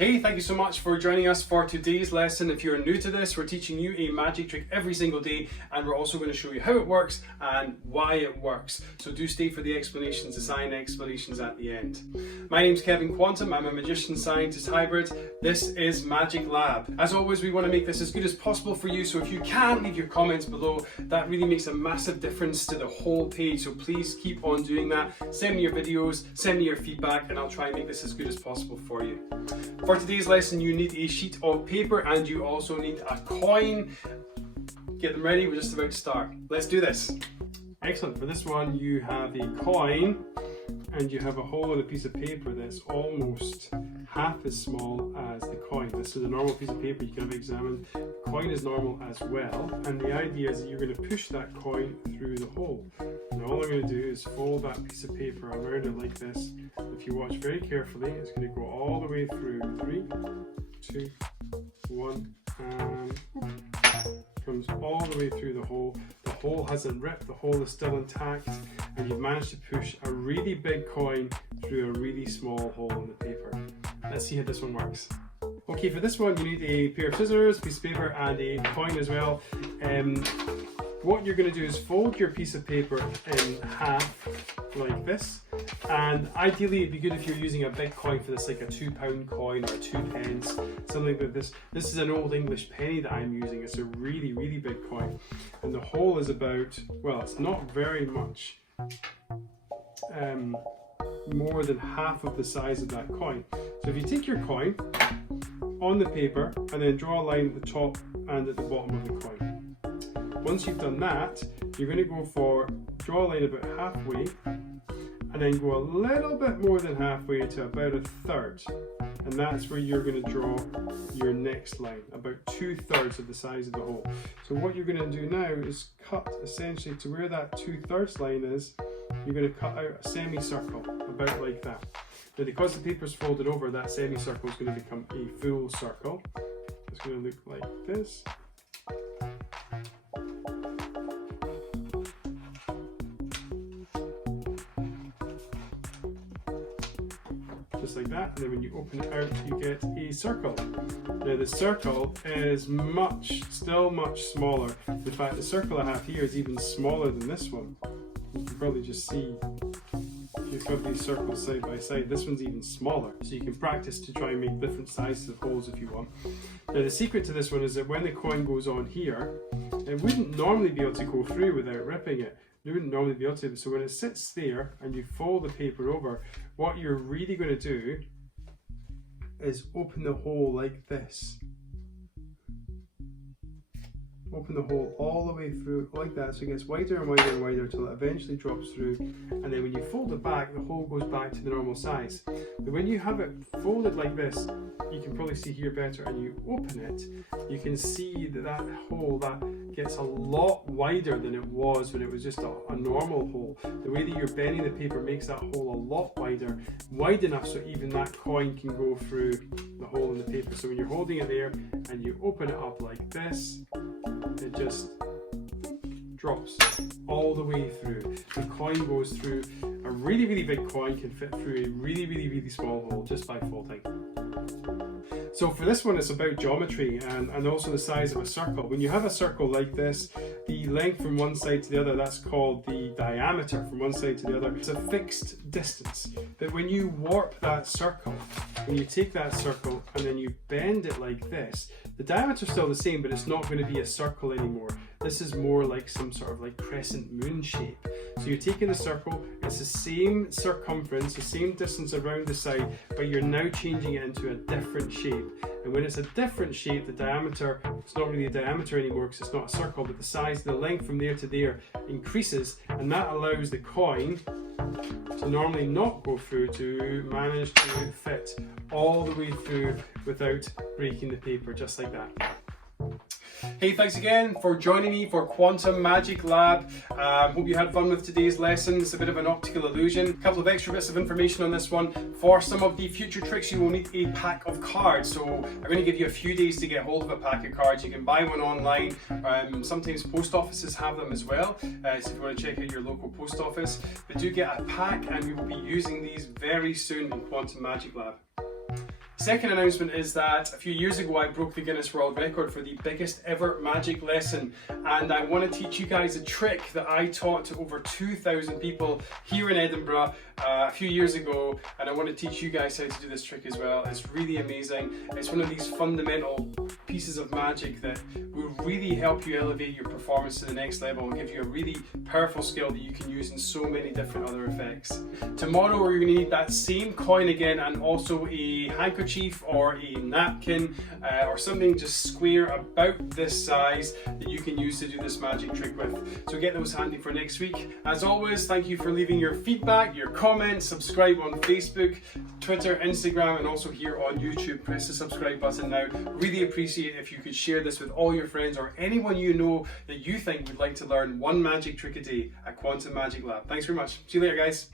Hey, thank you so much for joining us for today's lesson. If you're new to this, we're teaching you a magic trick every single day, and we're also going to show you how it works and why it works. So do stay for the explanations, the science explanations at the end. My name's Kevin Quantum. I'm a magician scientist hybrid. This is Magic Lab. As always, we want to make this as good as possible for you. So if you can, leave your comments below. That really makes a massive difference to the whole page. So please keep on doing that. Send me your videos, send me your feedback, and I'll try and make this as good as possible for you. For today's lesson, you need a sheet of paper and you also need a coin. Get them ready, we're just about to start. Let's do this. Excellent. For this one, you have a coin and you have a hole in a piece of paper that's almost half as small as the coin. This is a normal piece of paper you can have examined. The coin is normal as well, and the idea is that you're going to push that coin through the hole. And all I'm going to do is fold that piece of paper around it like this. If you watch very carefully, it's going to go all the way through. 3, 2, 1, and comes all the way through the hole. The hole hasn't ripped, the hole is still intact, and you've managed to push a really big coin through a really small hole in the paper. Let's see how this one works. Okay, for this one you need a pair of scissors, a piece of paper, and a coin as well. What you're going to do is fold your piece of paper in half like this, and ideally it'd be good if you're using a big coin for this, like a £2 coin or 2 pence, something like this. This is an old English penny that I'm using. It's a really big coin, and the hole is about, well, it's not very much more than half of the size of that coin. So if you take your coin on the paper and then draw a line at the top and at the bottom of the coin. Once you've done that, you're going to go for, draw a line about halfway and then go a little bit more than halfway to about 1/3, and that's where you're going to draw your next line, about 2/3 of the size of the hole. So what you're going to do now is cut essentially to where that 2/3 line is. You're going to cut out a semicircle about like that. Now, because the paper's folded over, that semicircle is going to become a full circle. It's going to look like this. Just like that, and then when you open it out, you get a circle. Now the circle is still much smaller. In fact, the circle I have here is even smaller than this one. You can probably just see, if you've got these circles side by side, this one's even smaller. So you can practice to try and make different sizes of holes if you want. Now the secret to this one is that when the coin goes on here, it wouldn't normally be able to go through without ripping it. You wouldn't normally be able to. So when it sits there and you fold the paper over, what you're really going to do is open the hole like this. Open the hole all the way through like that, so it gets wider and wider and wider until it eventually drops through, and then when you fold it back, the hole goes back to the normal size. But when you have it folded like this, you can probably see here better, and you open it, you can see that hole that gets a lot wider than it was when it was just a normal hole. The way that you're bending the paper makes that hole a lot wider, wide enough so even that coin can go through the hole in the paper. So when you're holding it there and you open it up like this, it just drops all the way through. The coin goes through. A really big coin can fit through a really small hole just by folding. So for this one, it's about geometry and also the size of a circle. When you have a circle like this, the length from one side to the other, that's called the diameter from one side to the other. It's a fixed distance. But when you warp that circle, when you take that circle and then you bend it like this, the diameter is still the same, but it's not going to be a circle anymore. This is more like some sort of like crescent moon shape. So you're taking the circle, it's the same circumference, the same distance around the side, but you're now changing it into a different shape. And when it's a different shape, the diameter, it's not really a diameter anymore because it's not a circle, but the size, the length from there to there increases, and that allows the coin to normally not go through to manage to fit all the way through without breaking the paper, just like that. Hey, thanks again for joining me for Quantum Magic Lab. Hope you had fun with today's lesson. It's a bit of an optical illusion. A couple of extra bits of information on this one. For some of the future tricks, you will need a pack of cards. So I'm going to give you a few days to get hold of a pack of cards. You can buy one online. Sometimes post offices have them as well. So if you want to check out your local post office. But do get a pack, and we will be using these very soon in Quantum Magic Lab. Second announcement is that a few years ago I broke the Guinness World Record for the biggest ever magic lesson, and I want to teach you guys a trick that I taught to over 2,000 people here in Edinburgh a few years ago, and I want to teach you guys how to do this trick as well. It's really amazing. It's one of these fundamental pieces of magic that will really help you elevate your performance to the next level and give you a really powerful skill that you can use in so many different other effects. Tomorrow we're going to need that same coin again, and also a handkerchief or a napkin or something just square about this size that you can use to do this magic trick with. So get those handy for next week. As always, thank you for leaving your feedback, your comments, subscribe on Facebook, Twitter, Instagram, and also here on YouTube. Press the subscribe button now. Really appreciate if you could share this with all your friends or anyone you know that you think would like to learn one magic trick a day at Quantum Magic Lab. Thanks very much. See you later, guys.